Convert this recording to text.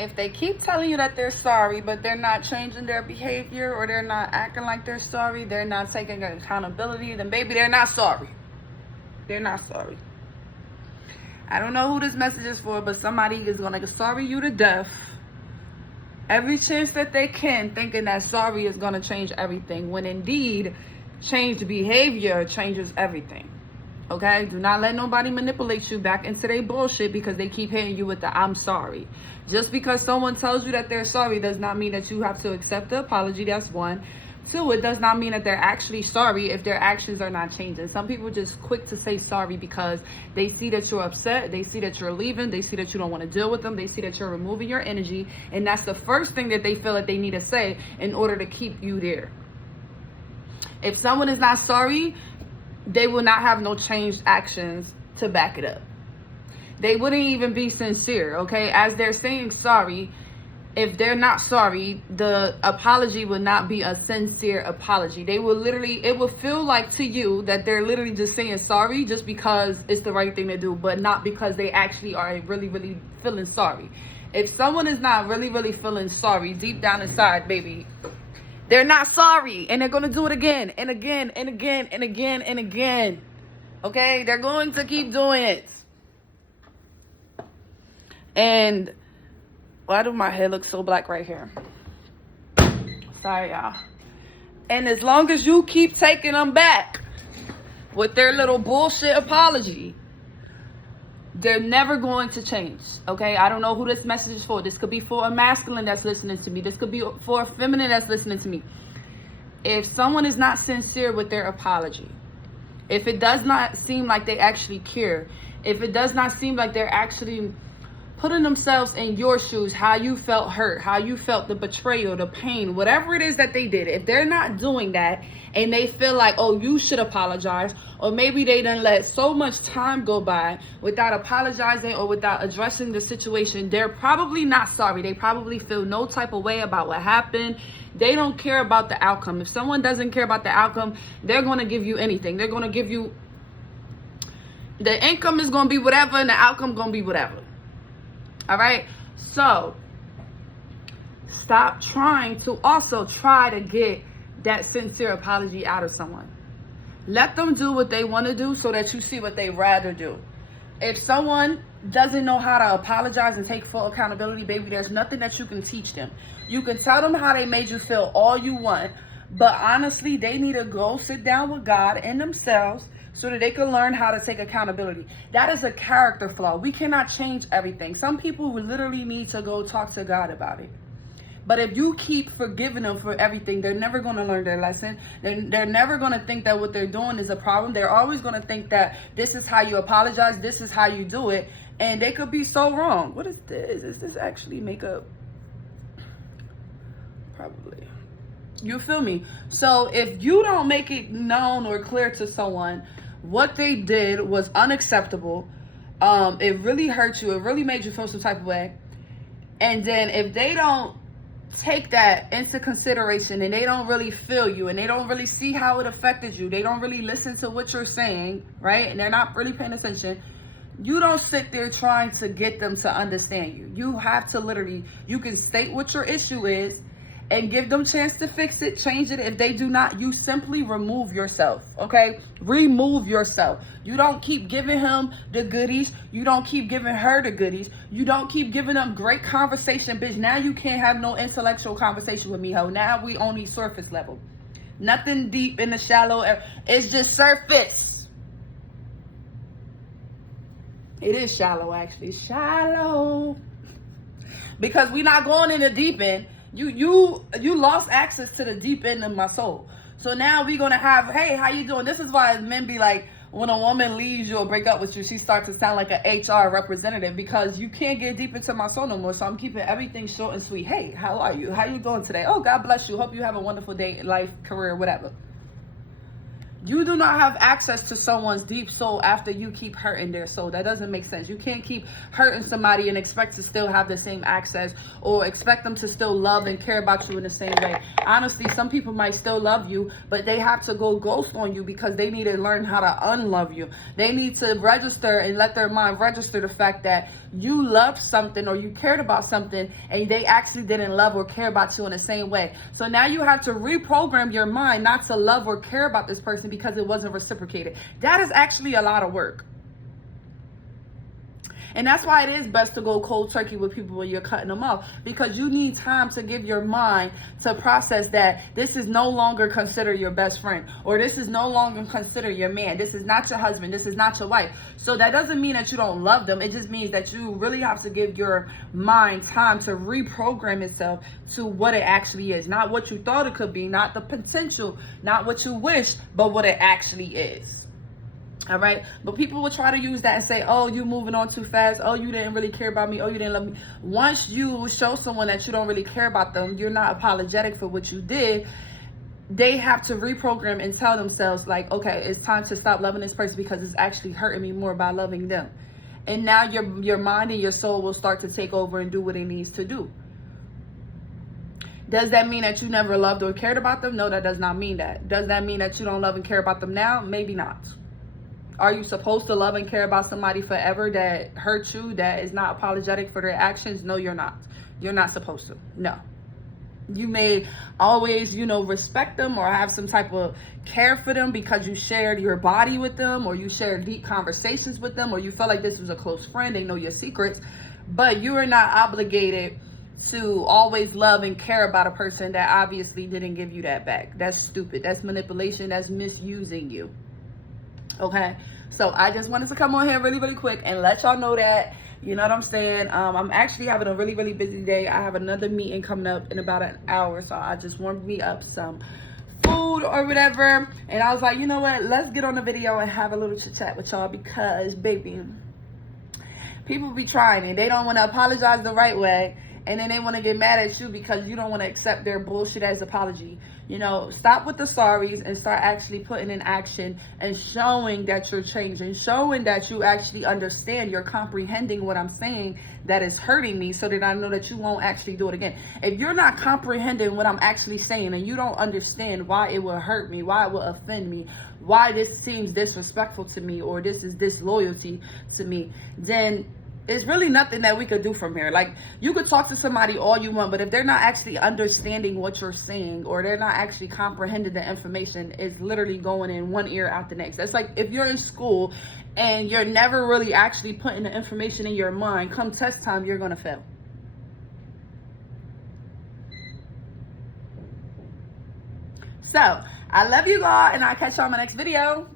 If they keep telling you that they're sorry, but they're not changing their behavior, or they're not acting like they're sorry, they're not taking accountability, then baby, they're not sorry. They're not sorry. I don't know who this message is for, but somebody is going to sorry you to death every chance that they can, thinking that sorry is going to change everything, when indeed changed behavior changes everything. Okay? Do not let nobody manipulate you back into their bullshit because they keep hitting you with the I'm sorry. Just because someone tells you that they're sorry does not mean that you have to accept the apology. That's one. Two, it does not mean that they're actually sorry if their actions are not changing. Some people just quick to say sorry because they see that you're upset, they see that you're leaving, they see that you don't want to deal with them, they see that you're removing your energy, and that's the first thing that they feel that they need to say in order to keep you there. If someone is not sorry, they will not have no changed actions to back it up. They wouldn't even be sincere, okay? As they're saying sorry, if they're not sorry, the apology will not be a sincere apology. They will literally, it will feel like to you that they're literally just saying sorry just because it's the right thing to do, but not because they actually are really, really feeling sorry. If someone is not really, really feeling sorry deep down inside, baby, they're not sorry, and they're going to do it again and again and again and again and again. Okay? They're going to keep doing it. And why do my hair look so black right here? Sorry, y'all. And as long as you keep taking them back with their little bullshit apology, they're never going to change. Okay? I don't know who this message is for. This could be for a masculine that's listening to me. This could be for a feminine that's listening to me. If someone is not sincere with their apology, if it does not seem like they actually care, if it does not seem like they're actually putting themselves in your shoes, how you felt hurt, how you felt the betrayal, the pain, whatever it is that they did, if they're not doing that and they feel like, oh, you should apologize, or maybe they done let so much time go by without apologizing or without addressing the situation, they're probably not sorry. They probably feel no type of way about what happened. They don't care about the outcome. If someone doesn't care about the outcome, they're going to give you anything. They're going to give you, the income is going to be whatever and the outcome going to be whatever. All right, so stop trying to also try to get that sincere apology out of someone. Let them do what they want to do so that you see what they rather do. If someone doesn't know how to apologize and take full accountability, baby, there's nothing that you can teach them. You can tell them how they made you feel all you want, but honestly, they need to go sit down with God and themselves so that they can learn how to take accountability. That is a character flaw. We cannot change everything. Some people will literally need to go talk to God about it. But if you keep forgiving them for everything, they're never going to learn their lesson. They're never going to think that what they're doing is a problem. They're always going to think that this is how you apologize, this is how you do it, and they could be so wrong. What is this? Is this actually makeup? Probably. You feel me? So if you don't make it known or clear to someone what they did was unacceptable, it really hurt you, it really made you feel some type of way, and then if they don't take that into consideration and they don't really feel you and they don't really see how it affected you, they don't really listen to what you're saying, right, and they're not really paying attention, you don't sit there trying to get them to understand you. You have to literally, you can state what your issue is and give them a chance to fix it, change it. If they do not, you simply remove yourself, okay? Remove yourself. You don't keep giving him the goodies. You don't keep giving her the goodies. You don't keep giving them great conversation, bitch. Now you can't have no intellectual conversation with me, ho. Now we only surface level. Nothing deep in the shallow. It's just surface. It is shallow, actually. Shallow. Because we're not going in the deep end. You lost access to the deep end of my soul. So now we're gonna have, hey, how you doing? This is why men be like, when a woman leaves you or break up with you, she starts to sound like an HR representative, because you can't get deep into my soul no more. So I'm keeping everything short and sweet. Hey, how are you? How you doing today? Oh, God bless you. Hope you have a wonderful day, life, career, whatever. You do not have access to someone's deep soul after you keep hurting their soul. That doesn't make sense. You can't keep hurting somebody and expect to still have the same access, or expect them to still love and care about you in the same way. Honestly, some people might still love you, but they have to go ghost on you because they need to learn how to unlove you. They need to register and let their mind register the fact that you loved something or you cared about something and they actually didn't love or care about you in the same way. So now you have to reprogram your mind not to love or care about this person because it wasn't reciprocated. That is actually a lot of work. And that's why it is best to go cold turkey with people when you're cutting them off, because you need time to give your mind to process that this is no longer considered your best friend, or this is no longer considered your man. This is not your husband. This is not your wife. So that doesn't mean that you don't love them. It just means that you really have to give your mind time to reprogram itself to what it actually is. Not what you thought it could be, not the potential, not what you wish, but what it actually is. All right. But people will try to use that and say, oh, you moving on too fast. Oh, you didn't really care about me. Oh, you didn't love me. Once you show someone that you don't really care about them, you're not apologetic for what you did. They have to reprogram and tell themselves like, okay, it's time to stop loving this person because it's actually hurting me more by loving them. And now your mind and your soul will start to take over and do what it needs to do. Does that mean that you never loved or cared about them? No, that does not mean that. Does that mean that you don't love and care about them now? Maybe not. Are you supposed to love and care about somebody forever that hurt you, that is not apologetic for their actions? No, you're not. You're not supposed to. No. You may always, respect them or have some type of care for them because you shared your body with them, or you shared deep conversations with them, or you felt like this was a close friend. They know your secrets. But you are not obligated to always love and care about a person that obviously didn't give you that back. That's stupid. That's manipulation. That's misusing you. Okay, so I just wanted to come on here really quick and let y'all know that, you know what I'm saying. I'm actually having a really busy day. I have another meeting coming up in about an hour, so I just warmed me up some food or whatever, and I was like, you know what, let's get on the video and have a little chit chat with y'all, because baby, people be trying and they don't want to apologize the right way, and then they want to get mad at you because you don't want to accept their bullshit as apology. Stop with the sorries and start actually putting in action and showing that you're changing, showing that you actually understand, you're comprehending what I'm saying that is hurting me, so that I know that you won't actually do it again. If you're not comprehending what I'm actually saying and you don't understand why it will hurt me, why it will offend me, why this seems disrespectful to me, or this is disloyalty to me, then it's really nothing that we could do from here. Like, you could talk to somebody all you want, but if they're not actually understanding what you're saying, or they're not actually comprehending the information, it's literally going in one ear out the next. That's like if you're in school and you're never really actually putting the information in your mind, come test time, you're going to fail. So, I love you all, and I'll catch y'all in my next video.